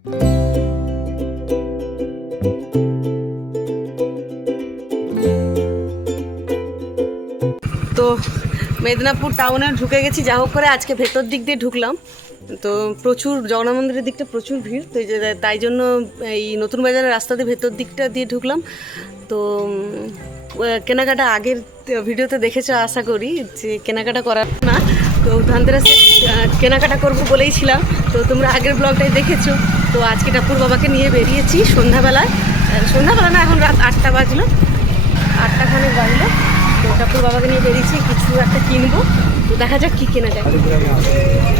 তো মেদিনীপুর টাউনে ঢুকে গেছি, যা হোক করে আজকে ভেতর দিক দিয়ে ঢুকলাম। তো প্রচুর জগন্নাথ মন্দিরের দিকটা প্রচুর ভিড়, তো তাই জন্য এই নতুন বাজারের রাস্তা দিয়ে ভেতর দিকটা দিয়ে ঢুকলাম। তো কেনাকাটা আগের ভিডিওতে দেখেছ, আশা করি যে কেনাকাটা করার না। তো ধানতেরাসে কেনাকাটা করব বলেই ছিলাম। তো তোমরা আগের ব্লগটাই দেখেছ। তো আজকে ঠাকুর বাবাকে নিয়ে বেরিয়েছি সন্ধ্যাবেলায়। সন্ধ্যাবেলা না, এখন রাত আটটা বাজলো। আটটা খানে বাজলো। তো ঠাকুর বাবাকে নিয়ে বেরিয়েছি, কিছু একটা কিনবো। তো দেখা যাক কি কেনা যায়।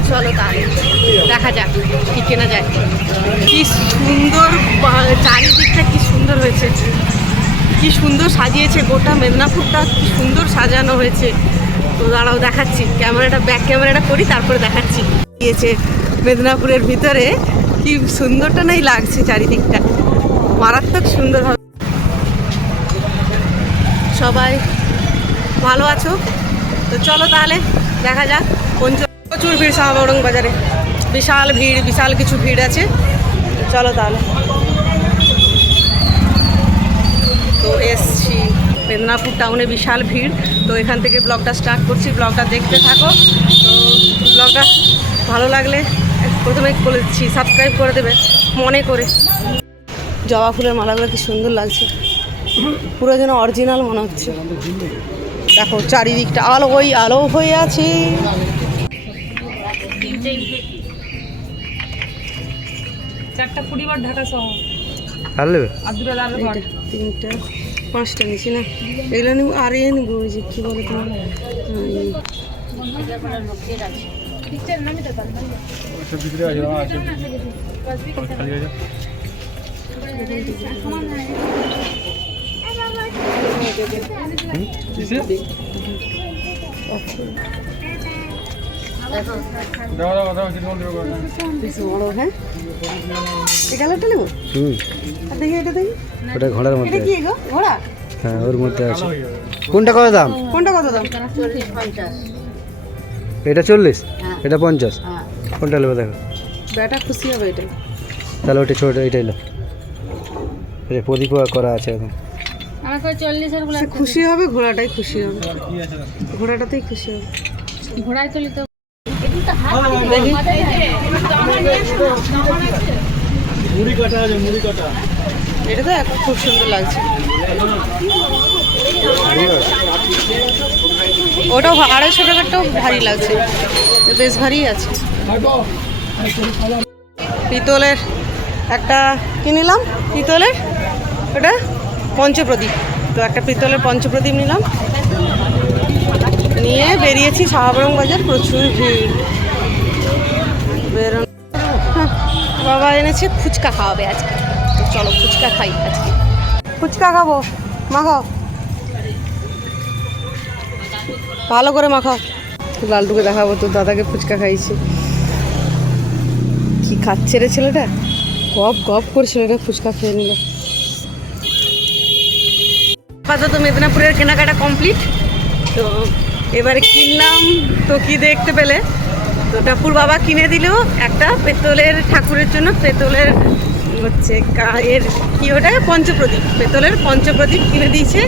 চলো তাহলে, দেখা যাক কি কেনা যায়। কি সুন্দর চারিদিকটা কি সুন্দর হয়েছে। কি সুন্দর সাজিয়েছে গোটা মেদিনীপুরটা, কি সুন্দর সাজানো হয়েছে। তো দাঁড়াও, দেখাচ্ছি। ক্যামেরাটা, ব্যাক ক্যামেরাটা করি, তারপরে দেখাচ্ছি। দিয়েছে মেদিনীপুরের ভিতরে কি সুন্দরটা নাই লাগছে চারিদিকটা। মারাত্মক সুন্দর হবে। সবাই ভালো আছো? তো চলো তাহলে, দেখা যাক। পঞ্চ প্রচুর ভিড় শাহবরং বাজারে বিশাল ভিড়, বিশাল কিছু ভিড় আছে। চলো তাহলে। তো এসছি। মেদিনীপুর টাউনে বিশাল ভিড়। তো এখান থেকে ব্লগটা স্টার্ট করছি। ব্লগটা দেখতে থাকো। তো ব্লগটা ভালো লাগলে প্রথমে বলে দিচ্ছি সাবস্ক্রাইব করে দেবে মনে করে। জবা ফুলের মালাগুলো কি সুন্দর লাগছে। পুরো যেন অরিজিনাল মনে হচ্ছে। দেখো চারিদিকটা আলো ওই আলো হয়ে আছে। চারটা পরিবার ঢাকা শহর। তিনটা পাঁচটা নিছি না? এগুলো নিব আর এ নিবো ওই যে কী বলে তোমার? উম, বেশ বড় হ্যাঁ এই নেব? হুম। দেখি এটা দেখি। ওটা ঘোড়ার মধ্যে। ঘোড়া? হ্যাঁ ওর মধ্যে আছে। কোনটা কত দাম? কোনটা কত দাম? এটা চল্লিশ এটা পঞ্চাশ। কোনটা নেবে দেখো? বেটা খুশি হবে এটা তাহলে ওটা ছোট এইটাই লো এটা প্রদীপ করা আছে এখন। আমাকে চল্লিশেরগুলো খুশি হবে ঘোড়াটাই খুশি হবে। ঘোড়াটাতেই খুশি হবে। ঘোড়ায় তুলি তো। দেখি এটা তো এখন খুব সুন্দর লাগছে। ওটাও আড়াইশো টাকারটাও ভারী লাগছে। বেশ ভারী আছে। পিতলের একটা কি নিলাম? পিতলের? ওটা পঞ্চপ্রদীপ। তো একটা পিতলের পঞ্চপ্রদীপ নিলাম। নিয়ে বেরিয়েছি শাহবরং বাজার প্রচুর ভিড়। বেরোন হ্যাঁ, বাবা এনেছে ফুচকা খাওয়াবে আজকে। চলো ফুচকা খাই আজকে। ফুচকা খাব। মাখাও ভালো করে মাখাও। লালটুকে দেখাবো তো দাদাকে ফুচকা খাইছে কি খাচ্ছে রে ছেলেটা? গপ গপ করে ছেলেটা ফুচকা খেয়ে নিল। আপাতত মেদিনীপুরের কেনাকাটা কমপ্লিট তো এবারে কিনলাম তো কি দেখতে পেলে? তো ঠাকুর বাবা কিনে দিল একটা পেতলের ঠাকুরের জন্য। পেতলের হচ্ছে এর কি ওটা? পঞ্চপ্রদীপ। পেতলের পঞ্চপ্রদীপ কিনে দিয়েছে।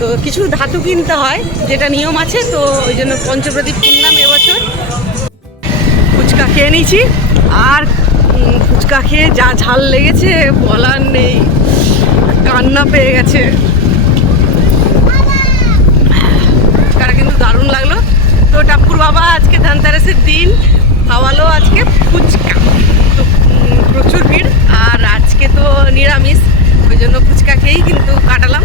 তো কিছু ধাতু কিনতে হয়, যেটা নিয়ম আছে, তো ওই জন্য পঞ্চপ্রদীপ কিনলাম এবছর। ফুচকা খেয়ে নিয়েছি। আর ফুচকা খেয়ে যা ঝাল লেগেছে, বলার নেই। কান্না পেয়ে গেছে। ফুচকাটা কিন্তু দারুণ লাগল। তো ঠাকুর বাবা আজকে ধানতেরাসের দিন, খাওয়ালো আজকে ফুচকা। তো প্রচুর ভিড়। আর আজকে তো নিরামিষ ওই জন্য ফুচকা খেয়েই কিন্তু কাটালাম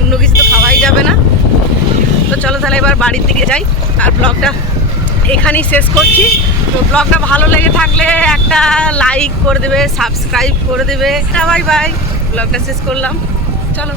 অন্য কিছু তো খাওয়াই যাবে না তো চলো তাহলে এবার বাড়ির দিকে যাই। আর ব্লগটা এখানেই শেষ করছি। তো ব্লগটা ভালো লেগে থাকলে একটা লাইক করে দেবে সাবস্ক্রাইব করে দেবে। Bye bye. ব্লগটা শেষ করলাম। চলো।